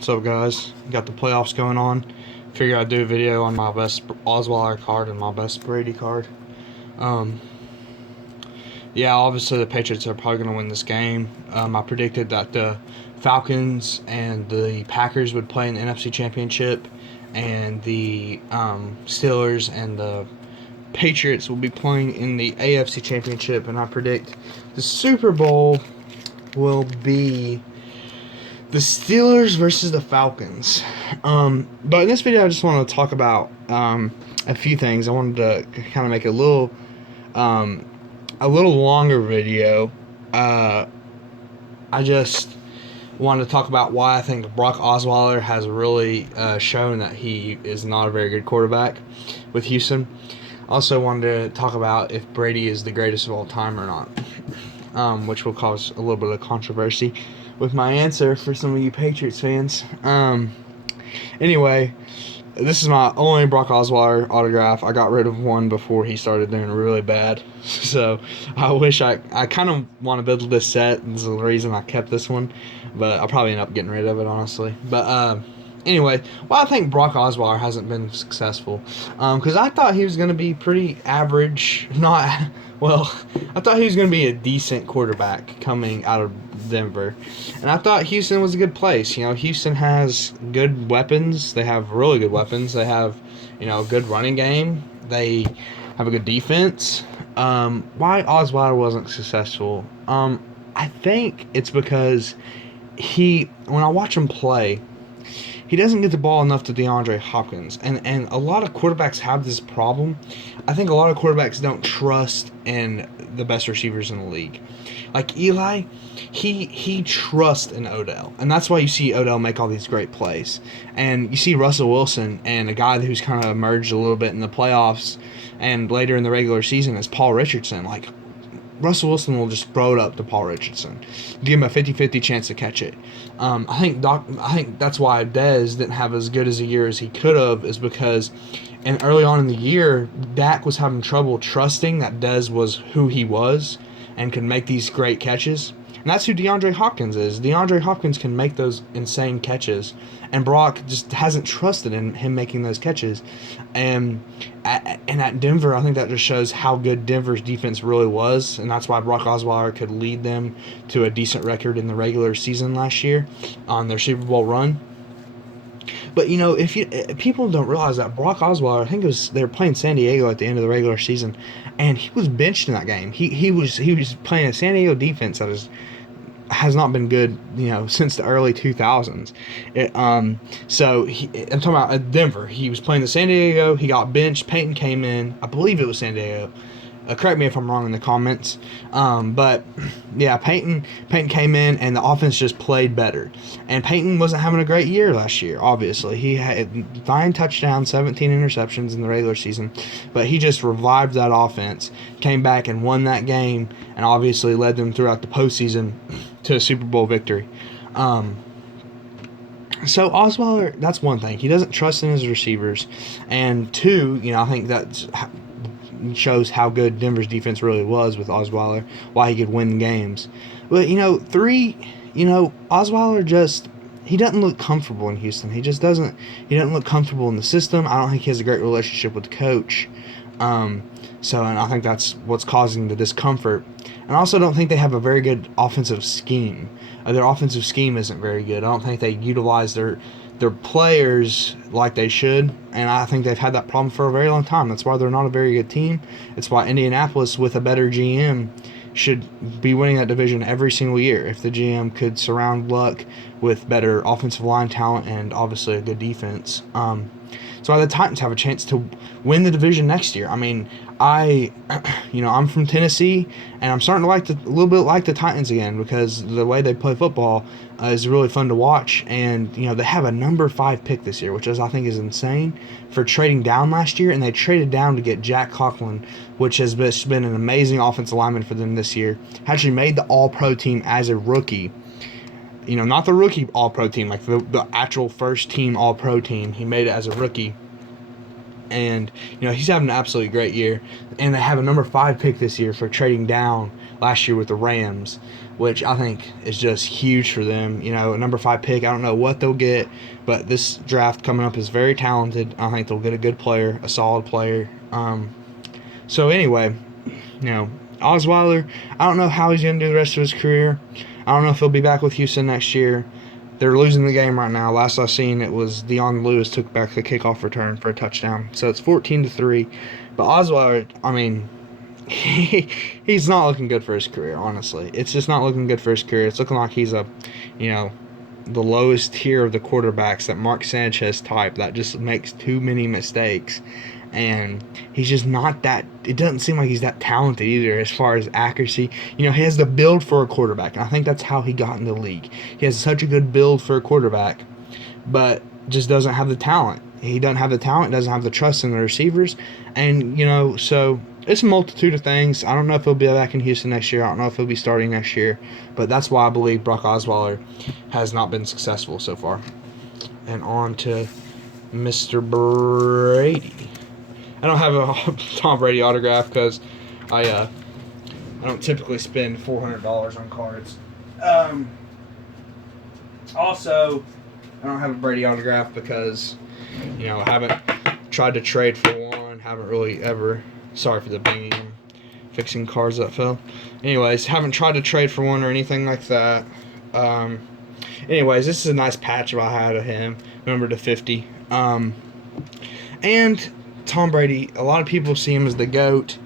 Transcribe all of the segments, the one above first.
What's up, guys? Got the playoffs going on. Figured I'd do a video on my best Osweiler card and my best Brady card. Um, yeah, obviously the Patriots are probably going to win this game. I predicted that the Falcons and the Packers would play in the NFC Championship, and the Steelers and the Patriots will be playing in the AFC Championship. And I predict the Super Bowl will be the Steelers versus the Falcons. But in this video, I just want to talk about a few things. I wanted to kind of make a little longer video. I just wanted to talk about why I think Brock Osweiler has really shown that he is not a very good quarterback with Houston. Also wanted to talk about if Brady is the greatest of all time or not, which will cause a little bit of controversy with my answer for some of you Patriots fans. Anyway, this is my only Brock Osweiler autograph. I got rid of one before he started doing really bad. So I wish I kind of want to build this set. This is the reason I kept this one. But I'll probably end up getting rid of it, honestly. But anyway, I think Brock Osweiler hasn't been successful. Because I thought he was going to be pretty average. I thought he was going to be a decent quarterback coming out of Denver. And I thought Houston was a good place. You know, Houston has good weapons. They have really good weapons. They have, a good running game. They have a good defense. Why Osweiler wasn't successful? I think it's because when I watch him play, he doesn't get the ball enough to DeAndre Hopkins. And a lot of quarterbacks have this problem. I think a lot of quarterbacks don't trust in the best receivers in the league. Like Eli, he trusts in Odell. And that's why you see Odell make all these great plays. And you see Russell Wilson, and a guy who's kind of emerged a little bit in the playoffs and later in the regular season is Paul Richardson. Like, Russell Wilson will just throw it up to Paul Richardson, give him a 50-50 chance to catch it. I think that's why Dez didn't have as good as a year as he could have, is because early on in the year, Dak was having trouble trusting that Dez was who he was and could make these great catches. And that's who DeAndre Hopkins is. DeAndre Hopkins can make those insane catches, and Brock just hasn't trusted in him making those catches. And at Denver, I think that just shows how good Denver's defense really was, and that's why Brock Osweiler could lead them to a decent record in the regular season last year on their Super Bowl run. But if people don't realize that Brock Osweiler, I think they were playing San Diego at the end of the regular season, and he was benched in that game. He was playing a San Diego defense that has not been good, since the early 2000s. I'm talking about Denver. He was playing the San Diego. He got benched. Peyton came in. I believe it was San Diego. Correct me if I'm wrong in the comments. But yeah, Peyton came in, and the offense just played better. And Peyton wasn't having a great year last year, obviously. He had 9 touchdowns, 17 interceptions in the regular season. But he just revived that offense, came back and won that game, and obviously led them throughout the postseason to a Super Bowl victory. So Osweiler, that's one thing. He doesn't trust in his receivers. And two, I think that shows how good Denver's defense really was with Osweiler, why he could win games. But, three, Osweiler he doesn't look comfortable in Houston. He doesn't look comfortable in the system. I don't think he has a great relationship with the coach. And I think that's what's causing the discomfort. And I also don't think they have a very good offensive scheme. Their offensive scheme isn't very good. I don't think they utilize their players like they should, and I think they've had that problem for a very long time. That's why they're not a very good team. It's why Indianapolis, with a better GM, should be winning that division every single year if the GM could surround Luck with better offensive line talent and obviously a good defense. So the Titans have a chance to win the division next year. I mean, I'm from Tennessee, and I'm starting to a little bit like the Titans again, because the way they play football is really fun to watch. And they have a number 5 pick this year, which I think is insane for trading down last year, and they traded down to get Jack Conklin, which has been an amazing offensive lineman for them this year. Actually made the All-Pro team as a rookie. Not the rookie All-Pro team, like the actual first team All-Pro team. He made it as a rookie. And, he's having an absolutely great year. And they have a number 5 pick this year for trading down last year with the Rams, which I think is just huge for them. You know, a number 5 pick, I don't know what they'll get, but this draft coming up is very talented. I think they'll get a good player, a solid player. So anyway, you know, Osweiler, I don't know how he's going to do the rest of his career. I don't know if he'll be back with Houston next year. They're losing the game right now. Last I seen, it was Deion Lewis took back the kickoff return for a touchdown. So it's 14-3. But Osweiler, I mean, he's not looking good for his career, honestly. It's just not looking good for his career. It's looking like he's the lowest tier of the quarterbacks, that Mark Sanchez type that just makes too many mistakes. And he's just not that. It doesn't seem like he's that talented either as far as accuracy. You know, he has the build for a quarterback, and I think that's how he got in the league. He has such a good build for a quarterback, but just doesn't have the talent. He doesn't have the talent, doesn't have the trust in the receivers, and, you know, so it's a multitude of things. I don't know if he'll be back in Houston next year. I don't know if he'll be starting next year, but that's why I believe Brock Osweiler has not been successful so far. And on to Mr. Brady. I don't have a Tom Brady autograph because I don't typically spend $400 on cards. Also, I don't have a Brady autograph because, you know, I haven't tried to trade for one. Haven't really ever. Sorry for the banging. I'm fixing cars that fell. Anyways, haven't tried to trade for one or anything like that. Anyways, this is a nice patch I had of him. Number to 50. And Tom Brady, a lot of people see him as the GOAT,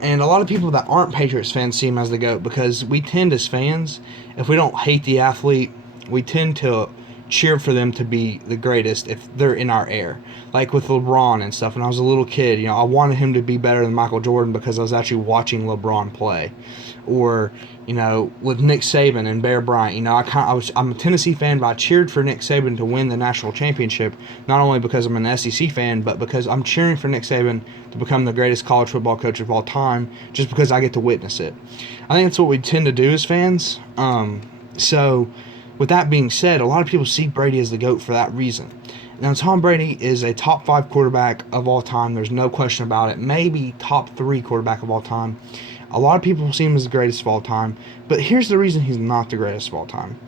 and a lot of people that aren't Patriots fans see him as the GOAT because we tend as fans, if we don't hate the athlete, we tend to cheer for them to be the greatest if they're in our air. Like with LeBron and stuff, when I was a little kid, you know, I wanted him to be better than Michael Jordan because I was actually watching LeBron play. Or, you know, with Nick Saban and Bear Bryant, you know, I'm a Tennessee fan, but I cheered for Nick Saban to win the national championship, not only because I'm an SEC fan, but because I'm cheering for Nick Saban to become the greatest college football coach of all time, just because I get to witness it. I think that's what we tend to do as fans. So, with that being said, a lot of people see Brady as the GOAT for that reason. Now, Tom Brady is a top 5 quarterback of all time. There's no question about it. Maybe top 3 quarterback of all time. A lot of people see him as the greatest of all time. But here's the reason he's not the greatest of all time.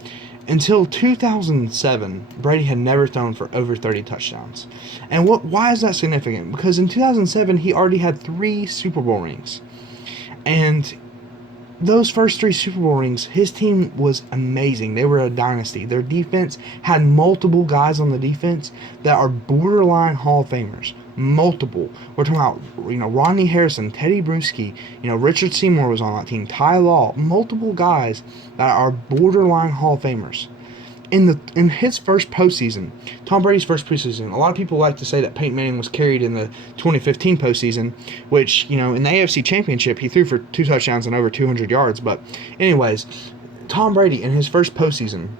Until 2007, Brady had never thrown for over 30 touchdowns. And why is that significant? Because in 2007, he already had 3 Super Bowl rings. And those first 3 Super Bowl rings, his team was amazing. They were a dynasty. Their defense had multiple guys on the defense that are borderline Hall of Famers. Multiple. We're talking about, you know, Rodney Harrison, Teddy Bruschi, you know, Richard Seymour was on that team, Ty Law, multiple guys that are borderline Hall of Famers. In his first postseason, Tom Brady's first postseason, a lot of people like to say that Peyton Manning was carried in the 2015 postseason, which, you know, in the AFC Championship, he threw for 2 touchdowns and over 200 yards. But anyways, Tom Brady in his first postseason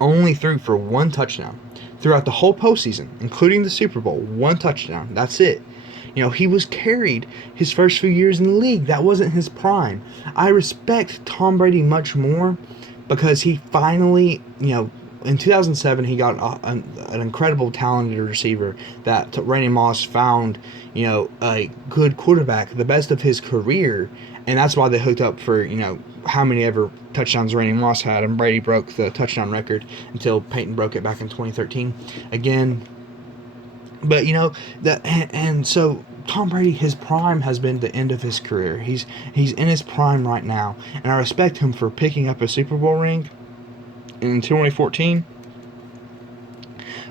only threw for 1 touchdown. Throughout the whole postseason, including the Super Bowl, 1 touchdown. That's it. You know, he was carried his first few years in the league. That wasn't his prime. I respect Tom Brady much more because he finally, you know, in 2007, he got an incredible talented receiver that Randy Moss found, you know, a good quarterback, the best of his career, and that's why they hooked up for, you know, how many ever touchdowns Randy Moss had, and Brady broke the touchdown record until Peyton broke it back in 2013 again. But, you know, and so Tom Brady, his prime has been the end of his career. He's in his prime right now, and I respect him for picking up a Super Bowl ring in 2014.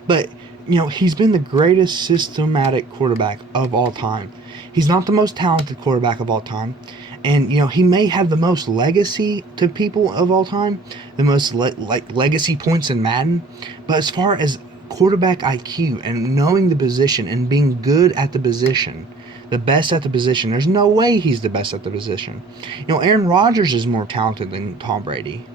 But, you know, he's been the greatest systematic quarterback of all time. He's not the most talented quarterback of all time. And, you know, he may have the most legacy to people of all time, the most legacy points in Madden. But as far as quarterback IQ and knowing the position and being good at the position, the best at the position, there's no way he's the best at the position. You know, Aaron Rodgers is more talented than Tom Brady.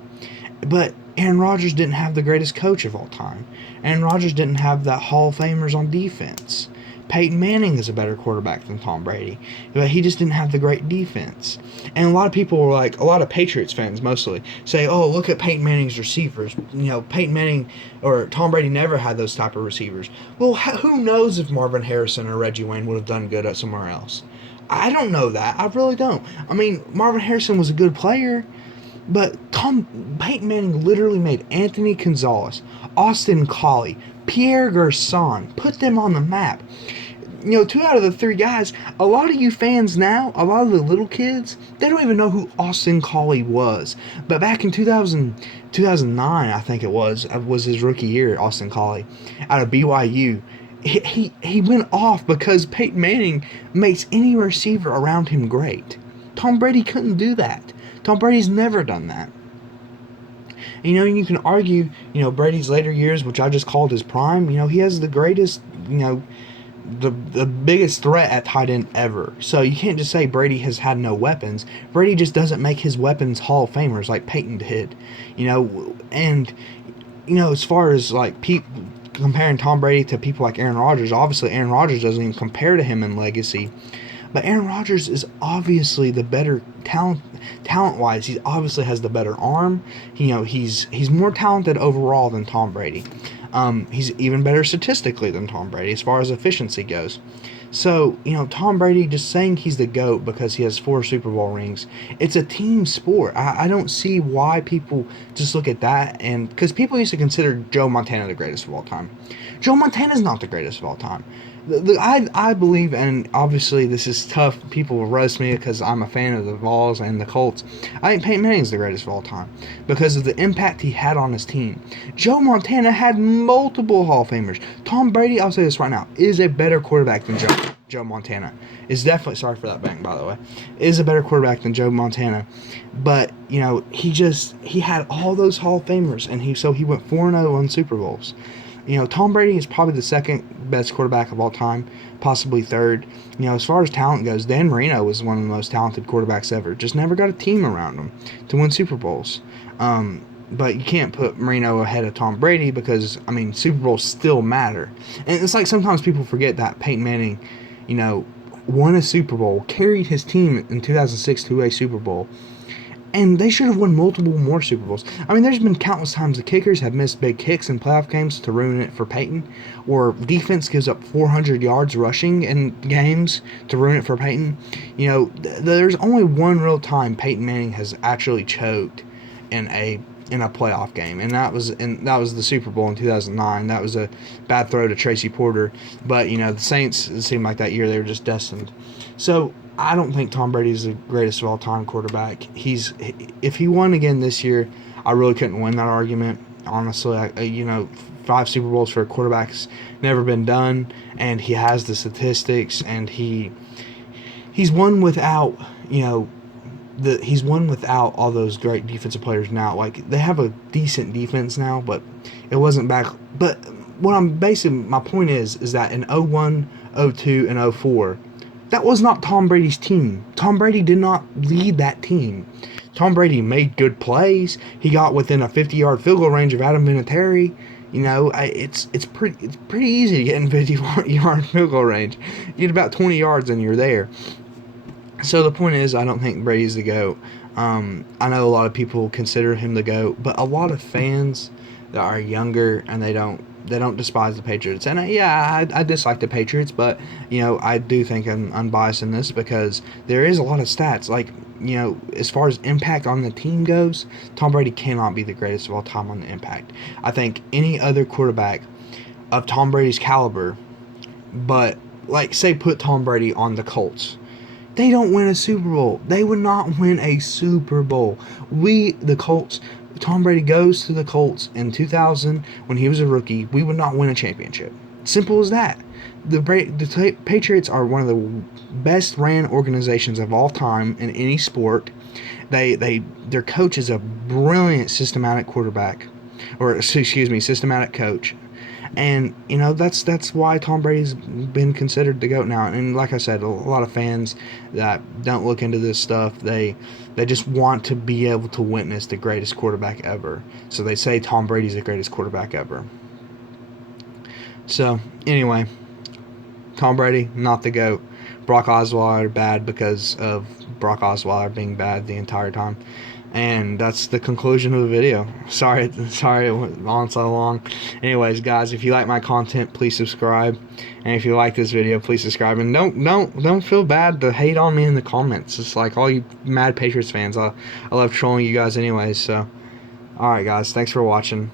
But Aaron Rodgers didn't have the greatest coach of all time. Aaron Rodgers didn't have that Hall of Famers on defense. Peyton Manning is a better quarterback than Tom Brady, but he just didn't have the great defense. And a lot of people were like, a lot of Patriots fans mostly, say, oh, look at Peyton Manning's receivers. You know, Peyton Manning or Tom Brady never had those type of receivers. Well, who knows if Marvin Harrison or Reggie Wayne would have done good at somewhere else. I don't know that. I really don't. I mean, Marvin Harrison was a good player, but Peyton Manning literally made Anthony Gonzalez, Austin Collie, Pierre Garcon, put them on the map. You know, two out of the three guys, a lot of you fans now, a lot of the little kids, they don't even know who Austin Collie was. But back in 2009, I think it was his rookie year, Austin Collie, out of BYU. He went off because Peyton Manning makes any receiver around him great. Tom Brady couldn't do that. Tom Brady's never done that. You know, you can argue, you know, Brady's later years, which I just called his prime, you know, he has the greatest, you know, the biggest threat at tight end ever. So you can't just say Brady has had no weapons. Brady just doesn't make his weapons Hall of Famers like Peyton did. You know, and, you know, as far as like comparing Tom Brady to people like Aaron Rodgers, obviously Aaron Rodgers doesn't even compare to him in legacy. But Aaron Rodgers is obviously the better talent-wise. He obviously has the better arm. You know, he's more talented overall than Tom Brady. He's even better statistically than Tom Brady as far as efficiency goes. So, you know, Tom Brady just saying he's the GOAT because he has 4 Super Bowl rings, it's a team sport. I don't see why people just look at that, and because people used to consider Joe Montana the greatest of all time. Joe Montana's not the greatest of all time. I believe, and obviously this is tough, people will roast me because I'm a fan of the Vols and the Colts. I think Peyton Manning's the greatest of all time because of the impact he had on his team. Joe Montana had multiple Hall of Famers. Tom Brady, I'll say this right now, is a better quarterback than Joe Montana. Is definitely, sorry for that bang, by the way, is a better quarterback than Joe Montana. But, you know, he had all those Hall of Famers, and he went 4-0 on Super Bowls. You know, Tom Brady is probably the second best quarterback of all time, possibly third. You know, as far as talent goes, Dan Marino was one of the most talented quarterbacks ever. Just never got a team around him to win Super Bowls. But you can't put Marino ahead of Tom Brady because, I mean, Super Bowls still matter. And it's like sometimes people forget that Peyton Manning, you know, won a Super Bowl, carried his team in 2006 to a Super Bowl. And they should have won multiple more Super Bowls. I mean, there's been countless times the kickers have missed big kicks in playoff games to ruin it for Peyton, or defense gives up 400 yards rushing in games to ruin it for Peyton. You know, there's only one real time Peyton Manning has actually choked in a playoff game, and that was the Super Bowl in 2009. That was a bad throw to Tracy Porter, but you know the Saints, it seemed like that year they were just destined. So I don't think Tom Brady is the greatest of all time quarterback. If he won again this year, I really couldn't win that argument. Honestly, you know, 5 Super Bowls for a quarterback's never been done, and he has the statistics, and he's won without, you know, he's won without all those great defensive players now. Like, they have a decent defense now, but it wasn't back. But what I'm basing my point is that in 01, 02, and 04, that was not Tom Brady's team. Tom Brady did not lead that team. Tom Brady made good plays. He got within a 50-yard field goal range of Adam Vinatieri. You know, it's pretty easy to get in 50-yard field goal range. You get about 20 yards and you're there. So the point is, I don't think Brady's the GOAT. I know a lot of people consider him the GOAT, but a lot of fans that are younger and they don't despise the Patriots. And I dislike the Patriots, but you know, I do think I'm unbiased in this because there is a lot of stats. Like, you know, as far as impact on the team goes, Tom Brady cannot be the greatest of all time on the impact. I think any other quarterback of Tom Brady's caliber, but like say put Tom Brady on the Colts, they don't win a Super Bowl. They would not win a Super Bowl. The Colts, Tom Brady goes to the Colts in 2000 when he was a rookie, we would not win a championship. Simple as that. The Patriots are one of the best ran organizations of all time in any sport. Their coach is a brilliant systematic quarterback, or systematic coach. And, you know, that's why Tom Brady's been considered the GOAT now. And like I said, a lot of fans that don't look into this stuff, they just want to be able to witness the greatest quarterback ever. So they say Tom Brady's the greatest quarterback ever. So, anyway, Tom Brady, not the GOAT. Brock Osweiler, bad because of Brock Osweiler being bad the entire time. And that's the conclusion of the video. Sorry it went on so long. Anyways, guys, if you like my content, please subscribe. And if you like this video, please subscribe. And don't feel bad to hate on me in the comments. It's like all you mad Patriots fans. I love trolling you guys anyways. So, all right, guys, thanks for watching.